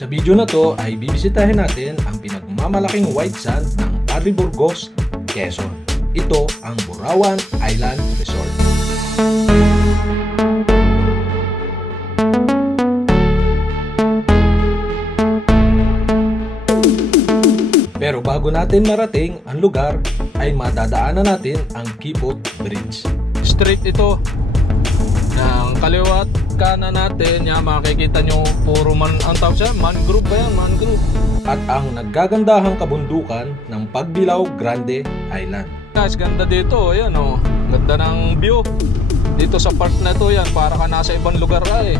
Sa video na to ay bibisitahin natin ang pinagmamalaking white sand ng Padre Burgos, Quezon. Ito ang Burawan Island Resort. Pero bago natin marating ang lugar ay madadaanan natin ang Kipot Bridge. Street ito. Ang kaliwat kanan natin, yan, makikita nyo puro ang tawag siya, mangrove ba yan? Mangrove. At ang naggagandahang kabundukan ng Pagbilao Grande Island. Guys, ganda dito, yan o. Ganda ng view. Dito sa park na to, yan, para ka nasa ibang lugar ay.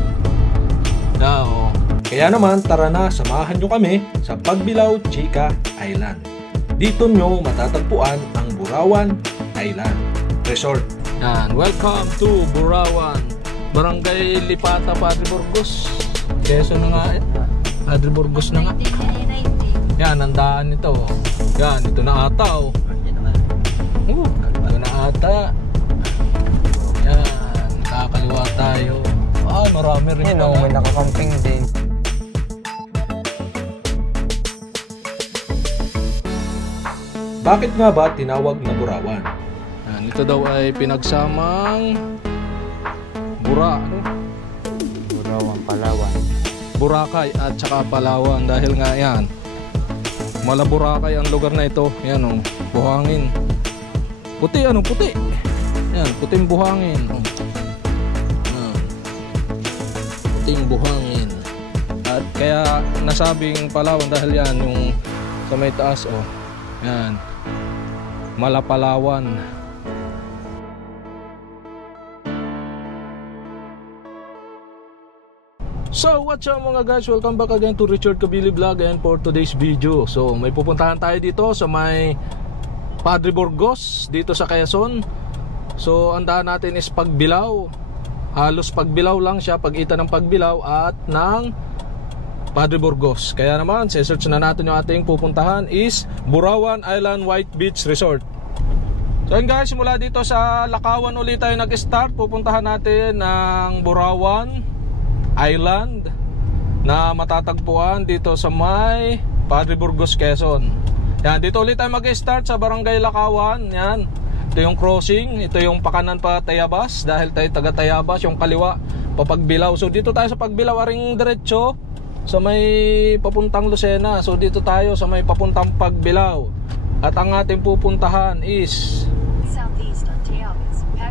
Yan o. Kaya naman, tara na, samahan nyo kami sa Pagbilao Chica Island. Dito nyo matatagpuan ang Burawan Island Resort. Yan, welcome to Burawan, Barangay Lipata, Padre Burgos. Quezon na nga eh. Padre Burgos na nga. Yan, ang daan nito. Yan, ito na ata oh. Ito na ata. Yan, kakaliwa tayo. Ah, marami rin pala. May nakakamping din. Bakit nga ba tinawag na Burawan? Ito daw ay pinagsamang Burawan, Palawan. Boracay at saka Palawan dahil nga yan, Malaboracay ang lugar na ito. Yan o, buhangin. Puti, ano, puti. Yan, puting buhangin. Puting buhangin. At kaya nasabing Palawan dahil yan yung sa may taas o. Yan, Malapalawan. So what's up mga guys, welcome back again to Richard Kabili Vlog. And for today's video, so may pupuntahan tayo dito sa may Padre Burgos, dito sa Quezon. So ang daan natin is Pagbilao. Halos Pagbilao lang siya, pagitan ng Pagbilao at ng Padre Burgos. Kaya naman, search na natin yung ating pupuntahan is Burawan Island White Beach Resort. So yun guys, simula dito sa Lakawan ulit tayo nag-start. Pupuntahan natin ang Burawan Island na matatagpuan dito sa may Padre Burgos, Quezon. Yan, dito ulit tayo mag-start sa Barangay Lakawan. Yan, ito yung crossing, ito yung pakanan pa Tayabas dahil tayo taga Tayabas, yung kaliwa Papagbilao. So dito tayo sa Pagbilao, aring diretso sa may papuntang Lucena. So dito tayo sa may papuntang Pagbilao. At ang ating pupuntahan is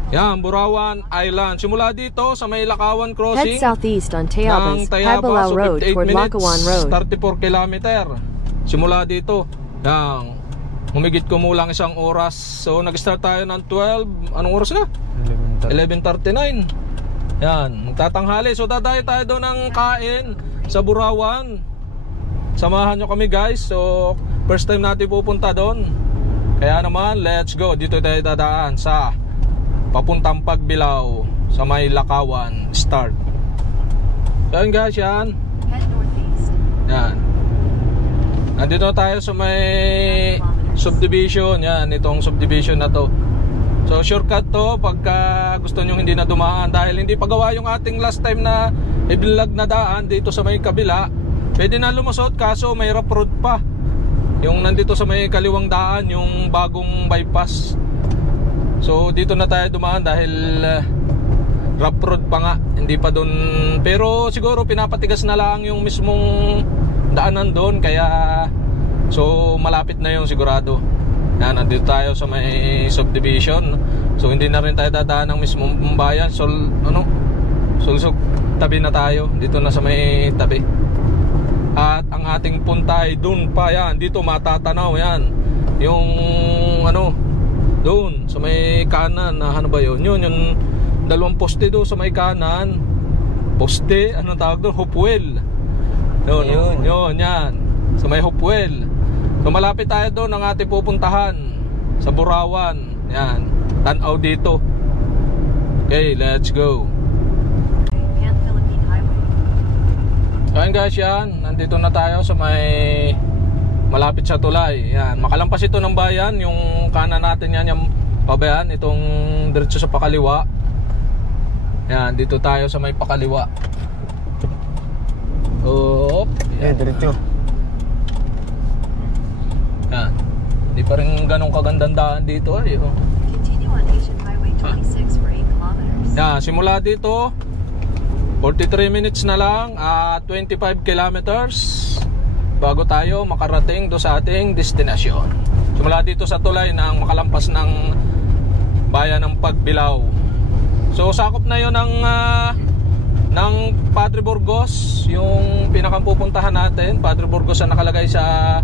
yan, Burawan Island. Simula dito sa may Lakawan crossing. Head southeast on Tayabas, Pagbilao Road toward Lakawan Road. 34 kilometer. Simula dito. Yan, humigit kumulang isang oras. So nag-start tayo ng 12. Anong oras na? 11:39. Yan, magtatanghali. So dadayo tayo doon ng kain sa Burawan. Samahan nyo kami guys. So first time natin pupunta doon. Kaya naman, let's go. Dito tayo dadaan sa papuntang Pagbilao sa may Lakawan start. Yan guys, yan. Yan. Nandito tayo sa may subdivision. Yan, itong subdivision na to. So shortcut to pagka gusto nyo hindi na dumaan. Dahil hindi pagawa yung ating last time na i-vlog na daan dito sa may kabila. Pwede na lumusot kaso may rough road pa. Yung nandito sa may kaliwang daan, yung bagong bypass. So dito na tayo dumaan dahil rough road pa nga, hindi pa doon. Pero siguro pinapatigas na lang yung mismong daanan doon. Kaya so malapit na yung sigurado. Yan, nandito tayo sa may subdivision. So hindi na rin tayo dadaan ng mismong bayan. So sulsok tabi na tayo. Dito na sa may tabi. At ang ating punta ay doon pa yan. Dito matatanaw yan yung doon sa may kanan na ano ba yun? Yun yung dalawang poste doon sa may kanan. Poste, anong tawag doon? Hopewell. Doon, yun, yan. Sa may Hopewell. So malapit tayo doon ang ating pupuntahan sa Burawan. Yan, tanaw dito. Okay, let's go. Ayan guys, yan. Nandito na tayo sa may malapit sa tulay. Yan, makalampas ito ng bayan. Yung kanan natin yan, yung pabayan, itong diretso sa pakaliwa. Yan, dito tayo sa may pakaliwa. Oh, Diretso. Yan. Hindi pa rin ganun kagandang daan dito ay. Oh. Continue on Asian Highway 26 for 8 kilometers. Yan, simula dito 43 minutes na lang at 25 kilometers bago tayo makarating do sa ating destinasyon. Simula dito sa tulay ng makalampas ng bayan ng Pagbilao. So sakop na 'yon ng Padre Burgos, yung pinakang pupuntahan natin. Padre Burgos ang nakalagay sa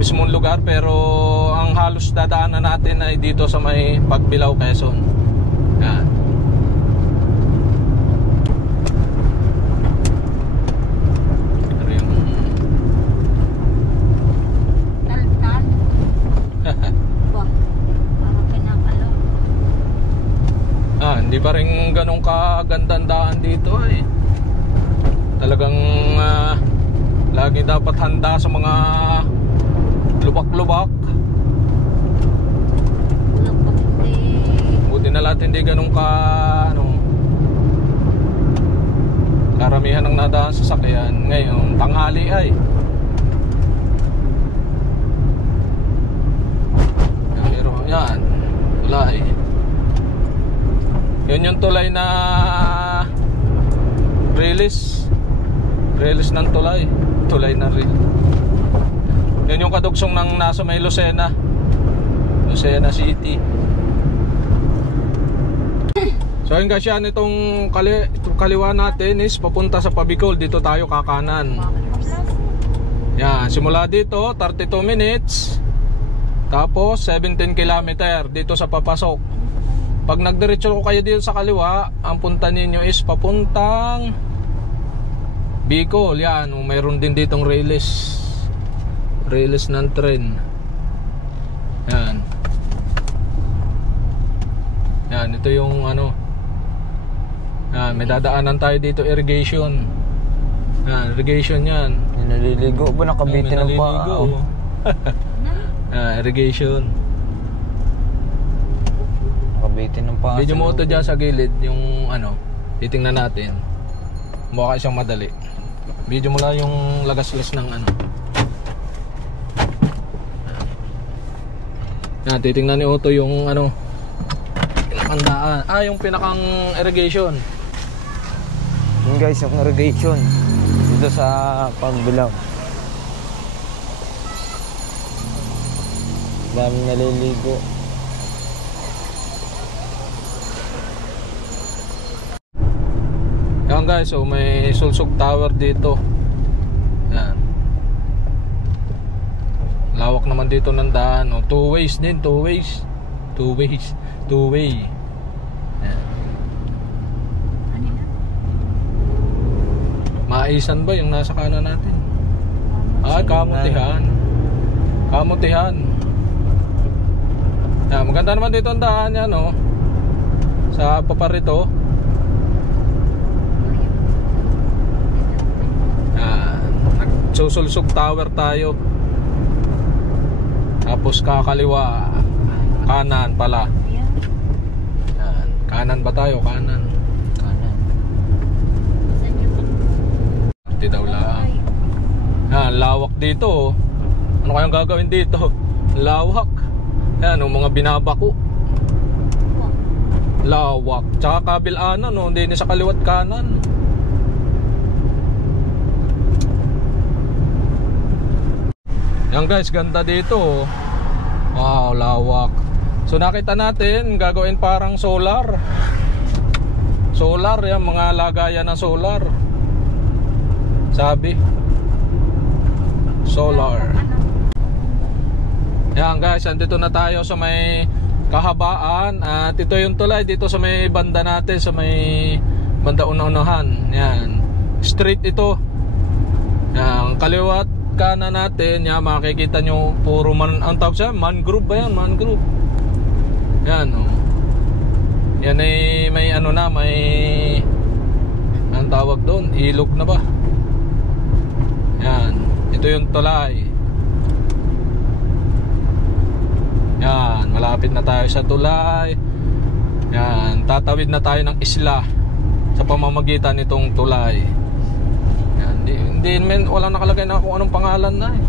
mismong lugar, pero ang halos dadaanan natin ay dito sa may Pagbilao, Quezon. Yan. Hindi pa rin ganun kagandang daan dito ay. Talagang lagi dapat handa sa mga lubak-lubak. Buti na lahat hindi ganun karamihan ng nadaan sa sakyan. Ngayon, tanghali ay. Pero yan, tulay. Yun yung tulay na release ng tulay. Tulay na release. Yun yung kadugsong ng nasa may Lucena City. So yun guys, yan itong kaliwa natin is papunta sa Pabicol. Dito tayo kakanan. Yan, simula dito 32 minutes. Tapos 17 kilometer dito sa papasok. Pag nagdiretso ko kayo dito sa kaliwa, ang punta ninyo is papuntang Bicol. Yan, mayroon din ditong release ng tren. Yan. Yan, ito yung yan, may dadaanan tayo dito, irrigation. Yan, irrigation yan. Naliligo ba? Nakabitin ng paa. Irrigation. Nakabitin ng paa. Video mo ito dyan sa gilid, yung titingnan natin. Mukha siyang madali. Video mo lang yung lagaslas ng Yan, titingnan ni Otto yung pinakandaan. Yung pinakang irrigation. Yun guys, yung irrigation dito sa Pagbilao. Daming naliligo. Yan guys, so may Sulsug Tower dito. Yan. Lawak naman dito ng daan. Two way. Yan. Maisan ba yung nasa kanan natin? Kamutihan. Yan, maganda naman dito ang daan yan, sa paparito. Susulsug Tower tayo. Tapos kakaliwa, kanan pala. Yan. Kanan ba tayo? Kanan. Hindi daw lang. Yan, lawak dito. Ano kayang gagawin dito? Lawak. Yan, mga binabako. Lawak. Tsaka kabilanan, hindi na sa kaliwat kanan. Yan guys, ganda dito. Wow, lawak. So nakita natin, gagawin parang solar. Solar, yan, mga lagayan ng solar. Sabi solar. Yan guys, andito na tayo sa may kahabaan. At ito yung tulay dito sa may banda natin, sa may banda una-unahan. Yan, street ito. Yan, kaliwat kanan natin, yan, makikita nyo puro ang tawag siya, mangrove ba yan? Mangrove. Yan, yan ay may may ang tawag doon, ilog na ba? Yan, ito yung tulay. Yan, malapit na tayo sa tulay. Yan, tatawid na tayo ng isla sa pamamagitan nitong tulay. Yan, Hindi men, walang nakalagay na kung anong pangalan na eh.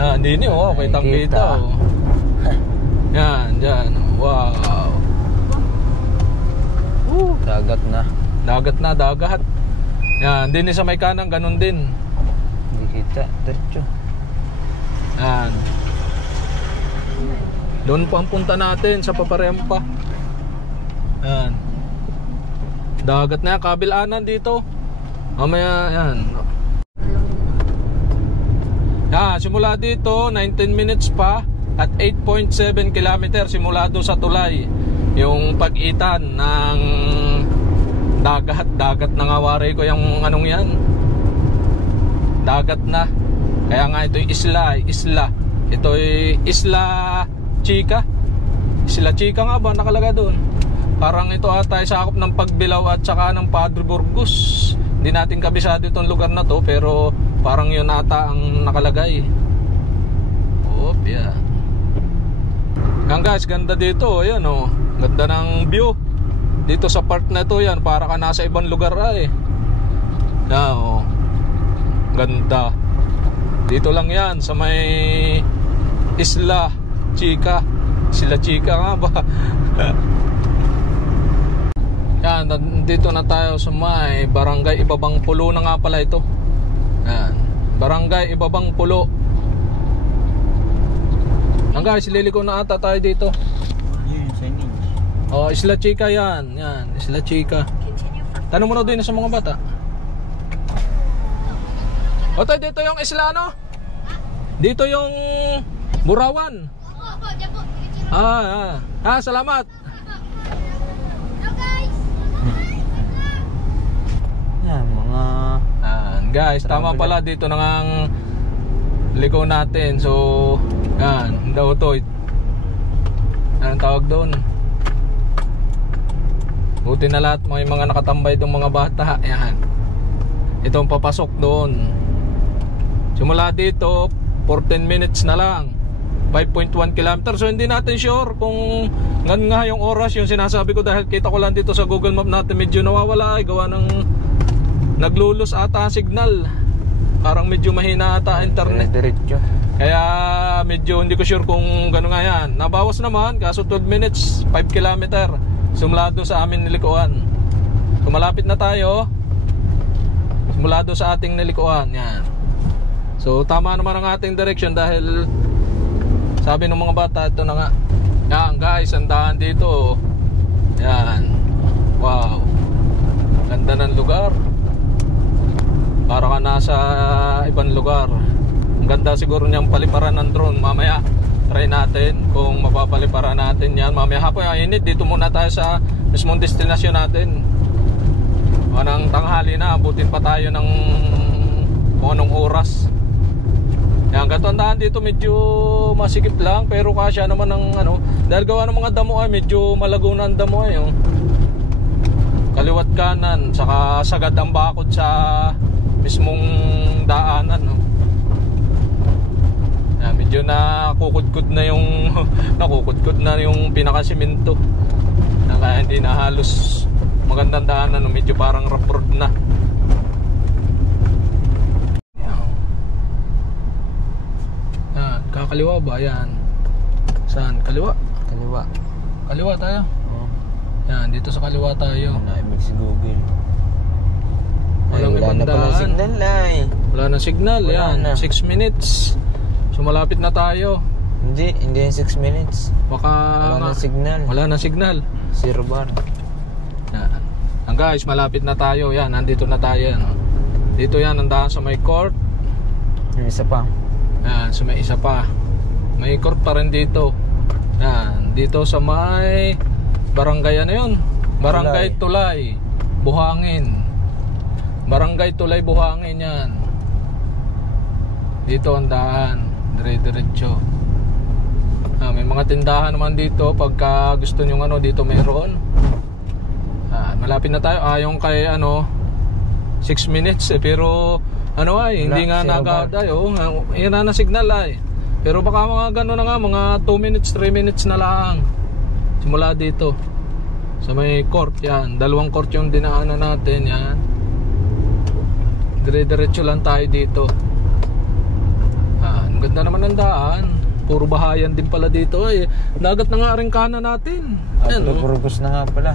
Yan, hindi niyo, oh, kitang kita. Oh. Yan, dyan. Wow. Dagat na. Dagat na, dagat. Yan, din sa may kanang, ganun din. Hindi kita, diretso. Yan. Doon po ang punta natin sa Paparempa. Yan. Dagat na, kabilanan dito. Mamaya, yan. Yan, simula dito, 19 minutes pa. At 8.7 km simula doon sa tulay. Yung pag-itan ng dagat na nga wari ko yung anong yan. Dagat na. Kaya nga ito'y isla. Ito'y Isla Chica. Isla Chica nga ba nakalaga doon? Parang ito ata ay sakop ng Pagbilao at saka ng Padre Burgos. Hindi natin kabisado itong lugar na to, pero parang yun ata ang nakalagay. Oop, yeah. Yan guys, ganda dito. Ayan oh, ganda ng view dito sa part na to. Yan, para ka nasa ibang lugar ay. Yan oh, ganda. Dito lang yan sa may Isla Chica. Isla Chica nga ba? Yan, dito na tayo sa may Barangay Ibabang Pulo na nga pala ito. Yan, Barangay Ibabang Pulo. Yan guys, liliko na ata tayo dito. Oh, Isla Chica yan. Yan, Isla Chica. Tanong mo na din sa mga bata. O tayo, dito yung isla ano? Dito yung Burawan. Salamat. Yan, mga... Guys, tama pala, dito na ngang liko natin. So, yan, daw to. Anong tawag doon? Buti na lahat may mga nakatambay doon mga bata. Yan. Itong papasok doon. Simula dito 14 minutes na lang, 5.1 km. So hindi natin sure kung nga yung oras yung sinasabi ko, dahil kita ko lang dito sa Google Map natin medyo nawawala ay gawa ng naglulus ata signal. Parang medyo mahina ata internet. Diretso. Kaya medyo hindi ko sure kung gano'n nga yan. Nabawas naman, kaso 12 minutes, 5 km simula doon sa amin nilikuan. So malapit na tayo simula doon sa ating nilikuan. Yan. So tama naman ang ating direction, dahil sabi ng mga bata, ito na nga. Yan guys, ang daan dito. Yan. Wow, ganda ng lugar. Para ka nasa ibang lugar. Ang ganda siguro niyang paliparan ng drone. Mamaya try natin kung mapapaliparan natin yan. Mamaya hapon ang init, dito muna tayo sa mismong destinasyon natin. Anong tanghali na, abutin pa tayo ng kung anong oras. Yan, gatandaan dito medyo masikip lang, pero kasya naman ng ano, dahil gawa ng mga damo ay medyo malago na ang damo ay oh. Kaliwat kanan, saka sagad ang bakod sa mismong daanan oh. Yan, medyo nakukudkod na yung nakukudkod na yung pinakasiminto, kaya hindi na halos magandang daanan oh. Medyo parang rough road na. Kakaliwa ba? Yan. Saan? Kaliwa? Kaliwa. Kaliwa tayo? Oo. Yan, dito sa kaliwa tayo. Naibig si Google. Walang wala na pala signal ay. Wala na signal. Wala yan, na. 6 minutes. So malapit na tayo. Hindi yung 6 minutes. Baka Wala na signal. Wala na signal. Zero bar. Yan. Guys, malapit na tayo. Yan, nandito na tayo. Yan. Dito yan, nandahan sa may court. Yung isa pa. Yan, so may isa pa. May court pa rin dito. Yan, dito sa may barangay ano yun? Barangay Tulay Buhangin. Barangay Tulay Buhangin yan. Dito ang daan, dire-diretso. May mga tindahan naman dito pagka gusto nyo ano, dito mayroon. Malapit na tayo. Yung kay ano 6 minutes pero ano ay, hindi nga nagaday oh. Yan na signal ay. Pero baka mga gano'n na nga, mga 2 minutes, 3 minutes na lang. Simula dito sa may court yan. Dalawang court yung dinaanan natin yan. Dire-diretso lang tayo dito. Ang ganda naman ng daan. Puro bahayan din pala dito. Ay, dagat na nga rin kanan natin. Padre Burgos na nga pala.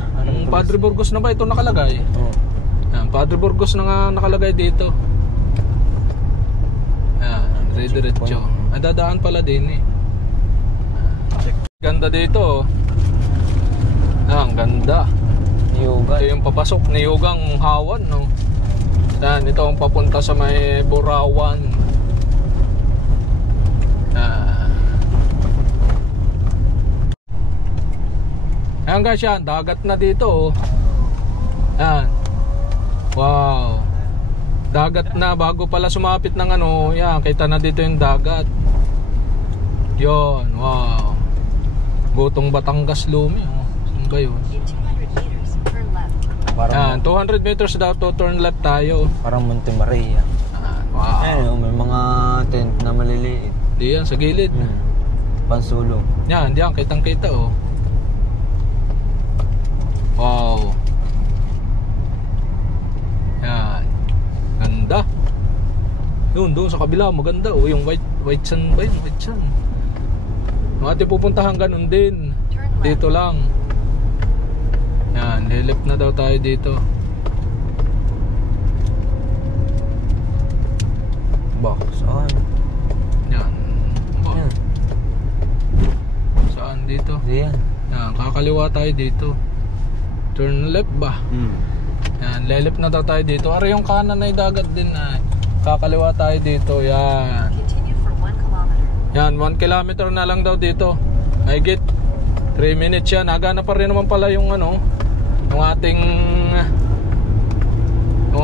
Padre Burgos na ba ito nakalagay? Oo. Padre Burgos na nga nakalagay dito. Dire-diretso. Ay, dadaan pala din eh. Ganda dito. Ang ganda. Yoga. Ito yung papasok ni Yugang Hawan, no? Yan, ito ang papunta sa may Burawan. Ayan guys, yan, dagat na dito. Yan. Wow. Dagat na bago pala sumapit ng ano. Yan, kita na dito yung dagat. Yon, wow. Gutong Batangas Lumi. Saan ba yun? In 200 meters, turn left. Yan, 200 meters daw to turn left tayo. Parang Monte Maria. Wow. Ayun, may mga tent na maliliit. Di yan, sa gilid. Pansulong. Yan, diyan, kitang kita oh. Wow. Yan. Ganda. Yun, doon sa kabila, maganda oh. Yung white sand ba yun? White sand. Yung ating pupuntahan ganun din. Dito lang. Yan, lilip na daw tayo dito. Ba, saan? Yan. Ba. Saan dito? Diyan. Yan, kakaliwa tayo dito. Turn left ba? Yan, lilip na daw tayo dito. Ari yung kanan ay dagat din na. Kakaliwa tayo dito. Yan. Continue for 1 kilometer. Yan, 1 kilometer na lang daw dito. May git 3 minutes yan. Nagana pa rin naman pala yung ano, yung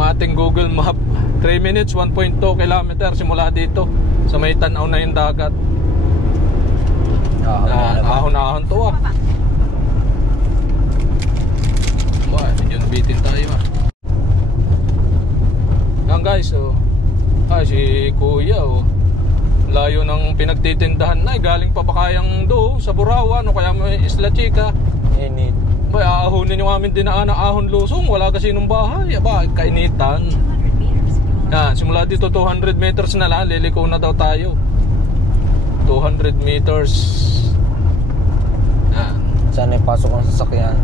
ating Google Map. 3 minutes, 1.2 kilometer simula dito. Sa may tanaw na yung dagat. Ahon-ahon to ah. Ba, medyo nabitin tayo ah. Yan guys, oh. Si Kuya oh. Layo ng pinagtitindahan na, galing pa ba kayang do sa Burawan o kaya may Isla Chica. Init. Ba, aahonin yung aming dinaan na ahon lusong, wala kasi nung bahay. Ba, kainitan. 200 meters. Yan, simula dito 200 meters na lang, liliko na daw tayo. 200 meters. Yan. Saan ipasok ang sasakyan?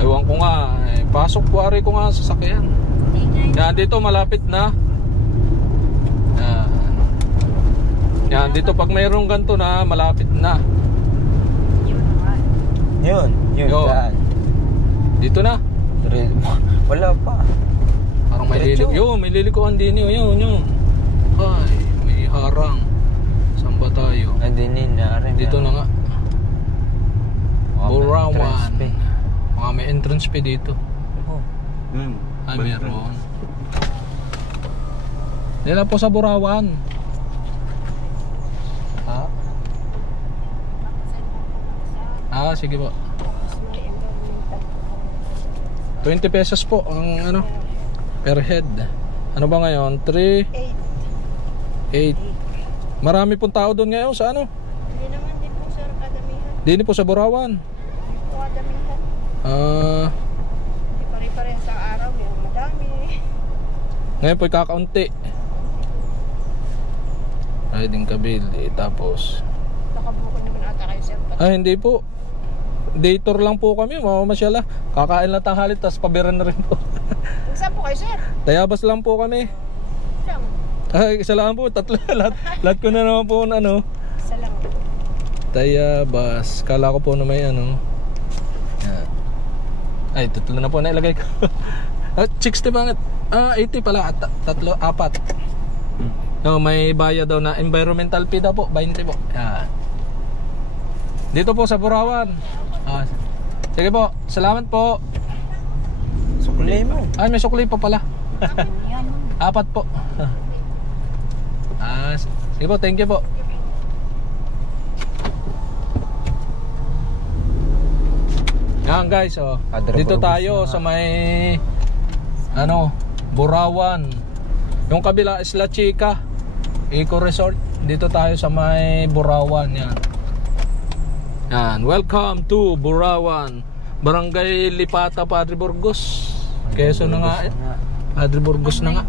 Aywan ko nga, pasok kuwari ko nga sa sasakyan. Yan, dito malapit na. Yan, dito pag mayroong ganito na, malapit na. Yun. Yo. Saan? Dito na. Wala pa. Parang may liliko. Yo, may lilikuan din yun. Ay, may harang. Saan ba tayo? Adinin na rin. Dito na nga. Burawan. Fee. Mga may entrance fee dito. Oh. Ay, meron. Dila po sa Burawan. Sige po. 20 pesos po ang ano per head. Ano ba ngayon? 3 8. Marami pong tao doon ngayon sa ano? Hindi naman din po sir kadamihan. Dini po sa Burawan. Po kadamihan. Hindi pare-pare sa araw, yung madami. Ngayon po kakaunti. Riding Kabili tapos. Nakabukod naman ata kayo sir. Ay hindi po. Day tour lang po kami, mamasyala. Kakain lang tanghali, tapos pabiran na rin po. Saan po kayo sir? Tayabas lang po kami. Lang. Ay, isa lang po, tatlo. lahat ko na naman po ano. Isa lang. Tayabas. Kala ko po na may ano. Yan. Ay, tatlo na po na ilagay ko. 60 bakit? 80 pala. Tatlo, 4. No, may bayad daw na environmental fee daw po, 20 po. Yan. Dito po sa Burawan. Sige po, salamat po. Sukli mo. Ay, may sukli pa pala. 4 po. Sige po, thank you po. Yan guys, dito tayo sa may ano, Burawan. Yung kabila Isla Chica Eco Resort. Dito tayo sa may Burawan. Yan, welcome to Burawan, Barangay Lipata, Padre Burgos. Quezon na nga eh. Padre Burgos na nga.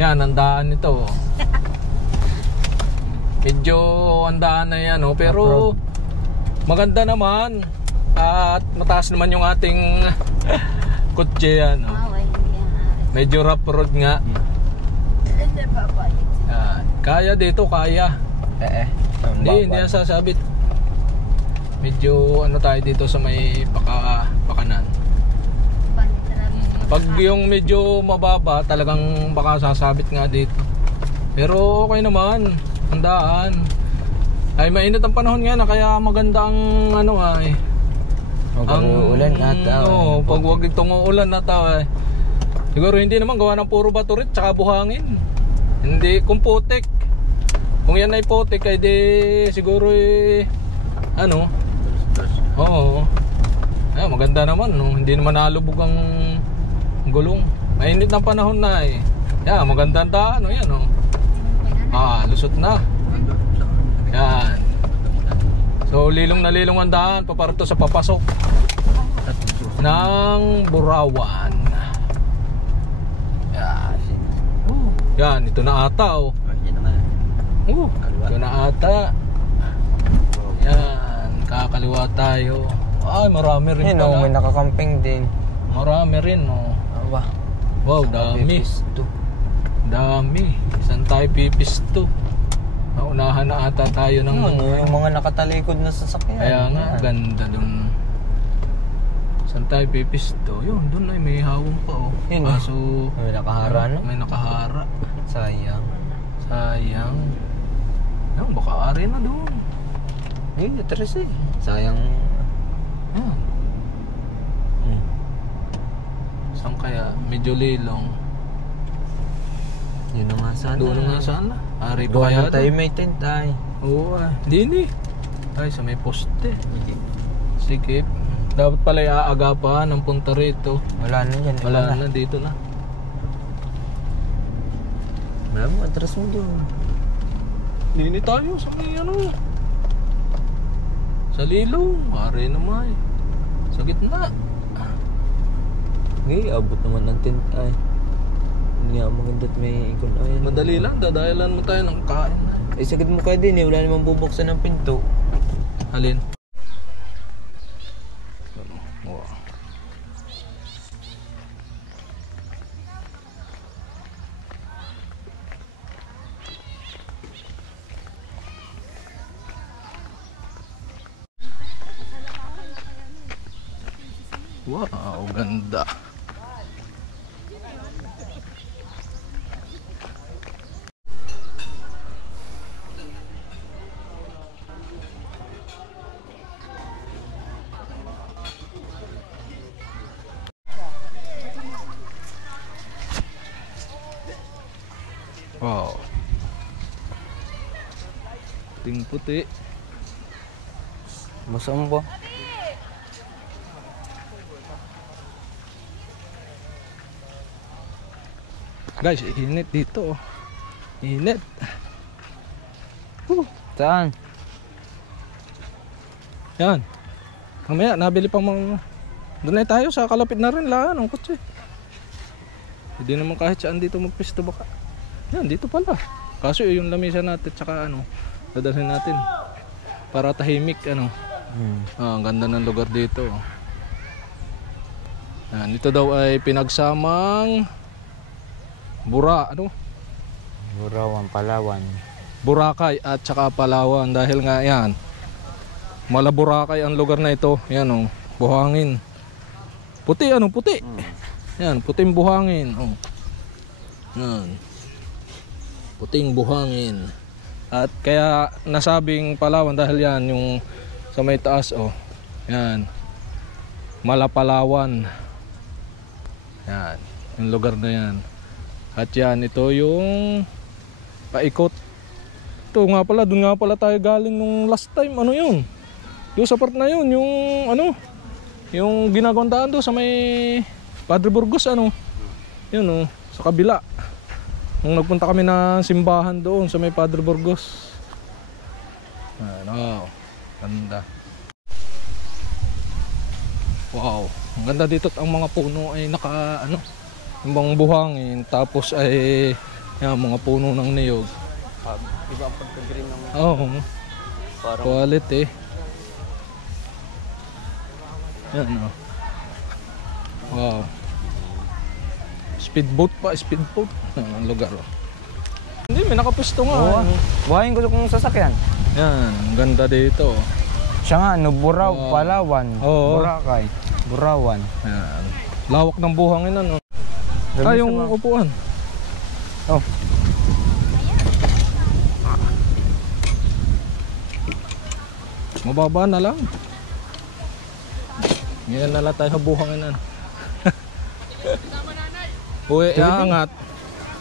Yan, ang daan nito. Medyo ang daan na yan, oh, pero maganda naman. At mataas naman yung ating kutse yan, oh. Medyo rough road nga. Yan. Kaya dito, kaya. Hindi yan sasabit. Medyo ano tayo dito sa may pakanan. Pag yung medyo mababa, talagang baka sasabit nga dito. Pero okay naman, ang daan. Ay mainit ang panahon nga na, kaya maganda ang ano ay. Ang ulan ata. Oo, pag wag itong ulan ata ay. Siguro hindi naman gawa ng puro baturit tsaka buhangin. Hindi kung putik. Kung yan ay putik ay di siguro ano. Oo. Ay, maganda naman, no? Hindi naman nalubog ang gulong. Mainit ng panahon na eh. Yan, maganda ang daan, no? Yan, no? Lusot na. Yan. So, lilong na lilong ang daan paparto sa papasok ng Burawan. Yan. Yan, ito na ata, oh. Ito na ata. Yan. Kakaliwa tayo. Ay, marami rin pala. May nakakamping din. Marami rin, no. Wow, dami. Dami. Saan tayo pipisto? Naunahan na ata tayo ng yung mga nakatalikod na sasakyan. Kaya nga, ganda dun. Saan tayo pipisto? Yun, dun ay may hawong pa, oh. Yun, kaso may nakahara, no? May nakahara. Sayang. Yan, baka ari na dun. Hindi, tres eh. Sayang. Saan kaya? Medyo lilong. Yun na nga sana. Doon na nga sana. Ari pa Gawa kaya na tayo may tent ay. Oo, hindi. Ay, sa may poste. Sikip. Dapat pala iaagapan ng punta rito. Wala na yan. Wala na, dito na. Ma'am, atras mo doon. Dini tayo sa may ano. Sa lilong. Ari naman. Sa gitna. Abot naman ng tent ay. Hindi nga maganda't may ikon ay. Madali lang, dadayalan mo tayo ng kain. Sagad mo kayo din eh, wala namang bubuksan ng pinto. Alin? Wow, ganda. Wow. Puting puti. Masam ba? Guys, init dito. Init. Saan? Yan. Mamaya, nabili pang mga... Doon na tayo, sa kalapit na rin lang ang kotse. Hindi naman kahit saan dito magpisto baka. Yan, dito pala. Kaso yung lamisa natin, tsaka ano, dadalhin natin. Para tahimik, ano. Ang ganda ng lugar dito. Yan, ito daw ay pinagsamang Burawan, Palawan. Boracay at saka Palawan. Dahil nga yan, mala Boracay ang lugar na ito. Yan o, buhangin. Puti, ano, puti. Yan, puting buhangin. Oh. Yan. Puting buhangin. At kaya nasabing Palawan dahil yan yung sa may taas, oh. Yan. Mala Palawan. Yan, yung lugar na yan. At yan, ito yung paikot. Ito nga pala, dun nga pala tayo galing nung last time. Ano yun? Yung sa part na yun, yung ano, yung ginagawang daan doon sa may Padre Burgos, ano. Yun, oh, sa kabila. Nung nagpunta kami ng simbahan doon sa may Padre Burgos. Ano, ganda. Wow, ang ganda dito at ang mga puno ay naka ano, yung buhangin, tapos ay Yan, mga puno ng niyog. Iba ang pagka-green ng Oo, parang quality. Yan o. Wow. Speedboat pa, speedboat. Ang lugar o. Hindi, may nakapusto nga. Oo. Buhayin ko kung sasakyan. Yan, ang ganda dito. Siya nga, no, Burao, Oo. Palawan, Oo. Boracay, Burawan. Yan. Lawak ng buhangin ano. Ah, yung upuan. Oh. Mababa na lang. Ngayon na lang tayo sa buhangin ano. Uy, aangat.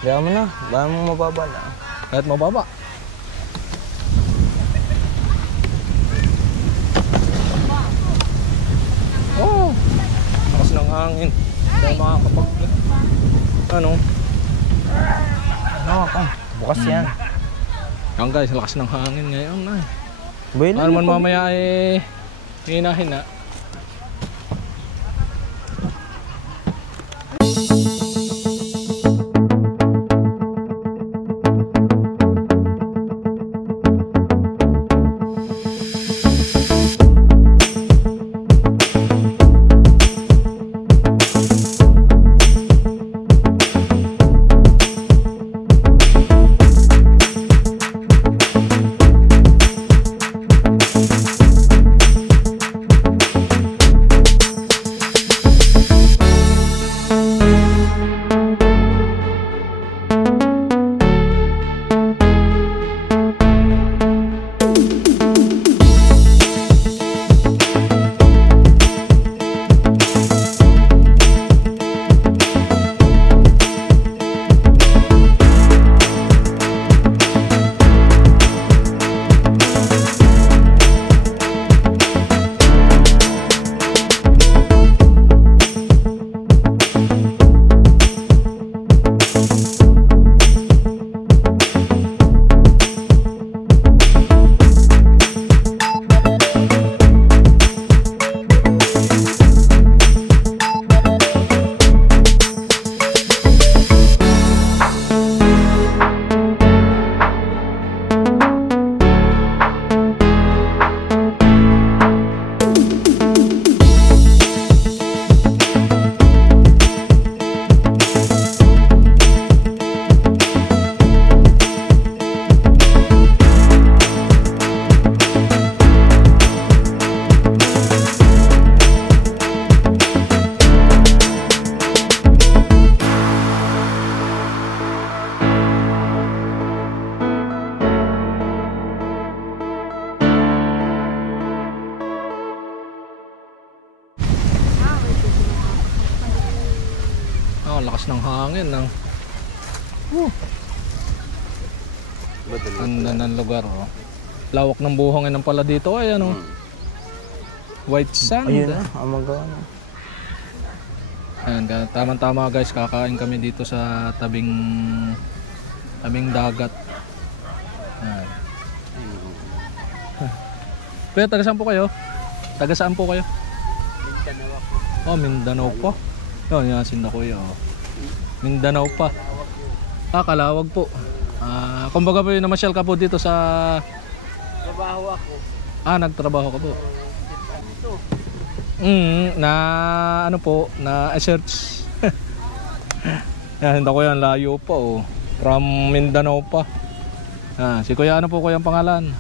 Kaya mo na, baka mo mababa na. Kahit mababa. Oh, lakas ng hangin. Hindi makakapag... Ano? Bukas yan. Yan guys, lakas ng hangin ngayon. Ay. Bueno, Paano man mamaya eh... hinahin na. Oh, lakas ng hangin ng. Ganda ng lugar oh. Lawak ng buhangin ng pala dito ay ano. White sand. Ayun na, amagawa na. Ayan, tama-tama guys, kakain kami dito sa tabing dagat. Ayan. Kuya, taga saan po kayo? Taga saan po kayo? Mindanao ako. Oh, Mindanao pa. Yun, yasin na kuya oh. Mindanao pa. Ah, Kalawag po. Kumbaga po, namasyal ka po dito sa... Trabaho ako. Ah, nagtrabaho ka po. Na ano po, na search. Yan, hindi ko yan, layo pa oh. From Mindanao pa. Si kuya, ano po kuya ang pangalan?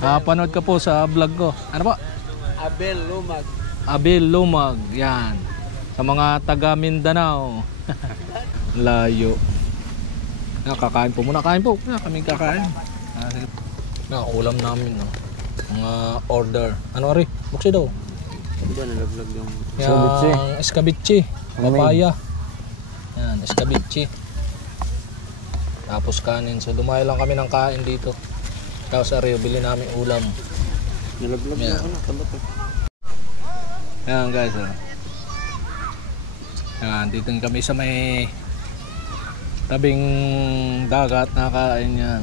Panood ka po sa vlog ko. Ano po? Abel Lumag. Abel Lumag, yan. Sa mga taga Mindanao. Layo. Kakain po muna, kain po. Kami kakain. Ulam namin no. Mga order. Ano ari? Buksi daw. Diba nalaglag yung Yung escabeche, papaya. Yan, escabeche. Tapos kanin. So dumayo lang kami ng kain dito. Tapos sa Rio, bili namin ulam. nalaglag Yeah. na ako na. Kalat eh. Yan guys. Yan, dito kami sa may tabing dagat, nakain yan.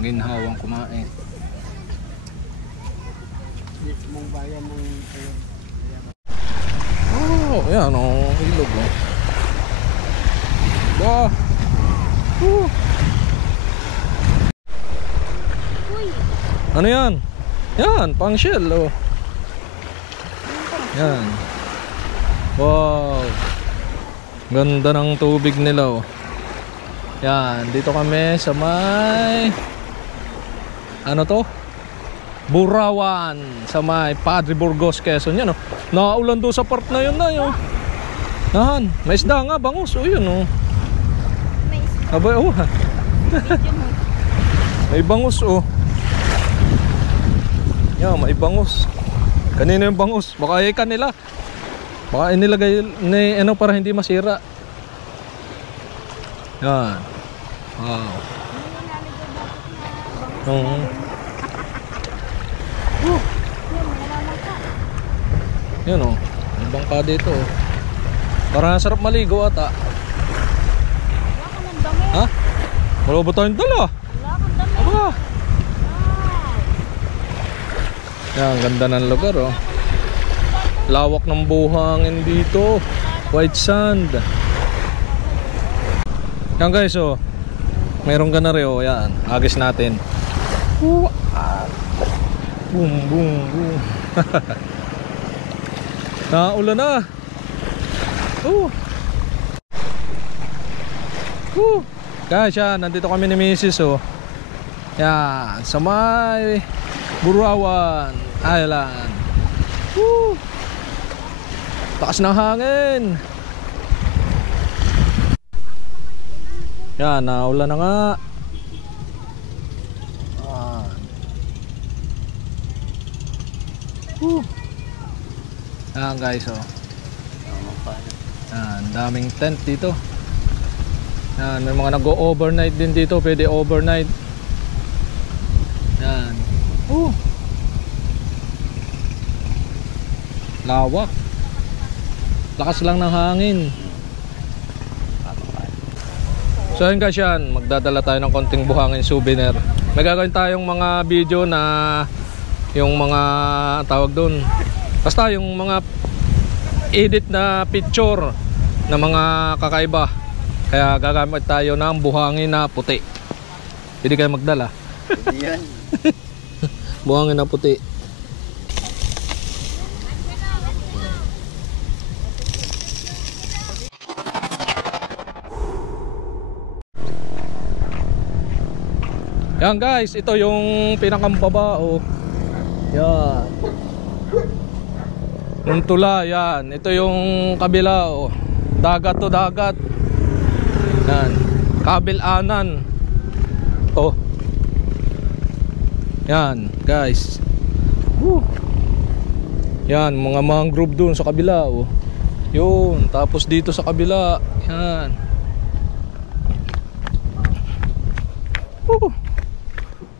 Ginhawang kumain. Mismong bayan ng Oh, yan oh, ilog oh. Bah. Ano yan? Yan, pang shell oh. Yan. Wow. Ganda ng tubig nila oh. Yan, dito kami sa may ano to? Burawan sa may Padre Burgos, Quezon. Yan oh. Naulan doon sa part na yun na yun. Yan, may isda nga, bangus oh yun oh. Abay oh. May bangus oh. Yan, may bangus. Kanina yung bangus? Baka ikan nila. Baka inilagay ni ano para hindi masira. Yan. Wow. Yan oh. May bangka dito oh. Parang sarap maligo ata. Ha? Wala ba tayong dala? Aba. Yan, ganda ng lugar oh. Lawak ng buhangin dito. White sand. Yan guys oh. Meron ka na rin oh. Yan, agis natin. Boom, boom, boom. Naulan na. Guys yan, nandito kami ni Mrs. oh. Yan, sa may Burawan Island. Takas ng hangin. Yan, naulan na nga. Yan guys oh. Yan, daming tent dito. Yan, may mga nag-overnight din dito. Pwede overnight. Yan. Lawak. Lakas lang ng hangin. So yun guys yan, magdadala tayo ng konting buhangin souvenir. May gagawin tayong mga video na yung mga tawag doon. Basta yung mga edit na picture na mga kakaiba. Kaya gagamit tayo ng buhangin na puti. Pwede kayo magdala. Pwede yan. Buhangin na puti. Yan guys, ito yung pinakambaba oh. Yan. Yung tula, yan. Ito yung kabila oh. Dagat to dagat. Yan. Kabilanan. Oh. Yan guys. Yan, mga mangrove dun sa kabila oh. Yun, tapos dito sa kabila. Yan.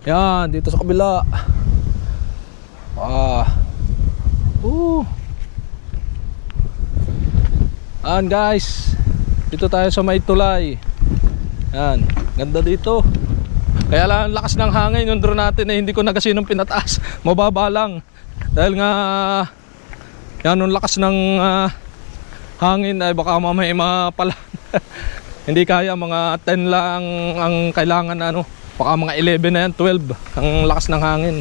Yan, dito sa kabila. Yan guys. Dito tayo sa may tulay. Yan, ganda dito. Kaya lang lakas ng hangin yung drone natin eh, hindi ko na kasi nung pinataas. Mababa lang. Dahil nga yan yung lakas ng hangin ay baka mamaya mapala. Hindi kaya, mga 10 lang ang kailangan ano. Baka mga 11 na yan, 12 ang lakas ng hangin.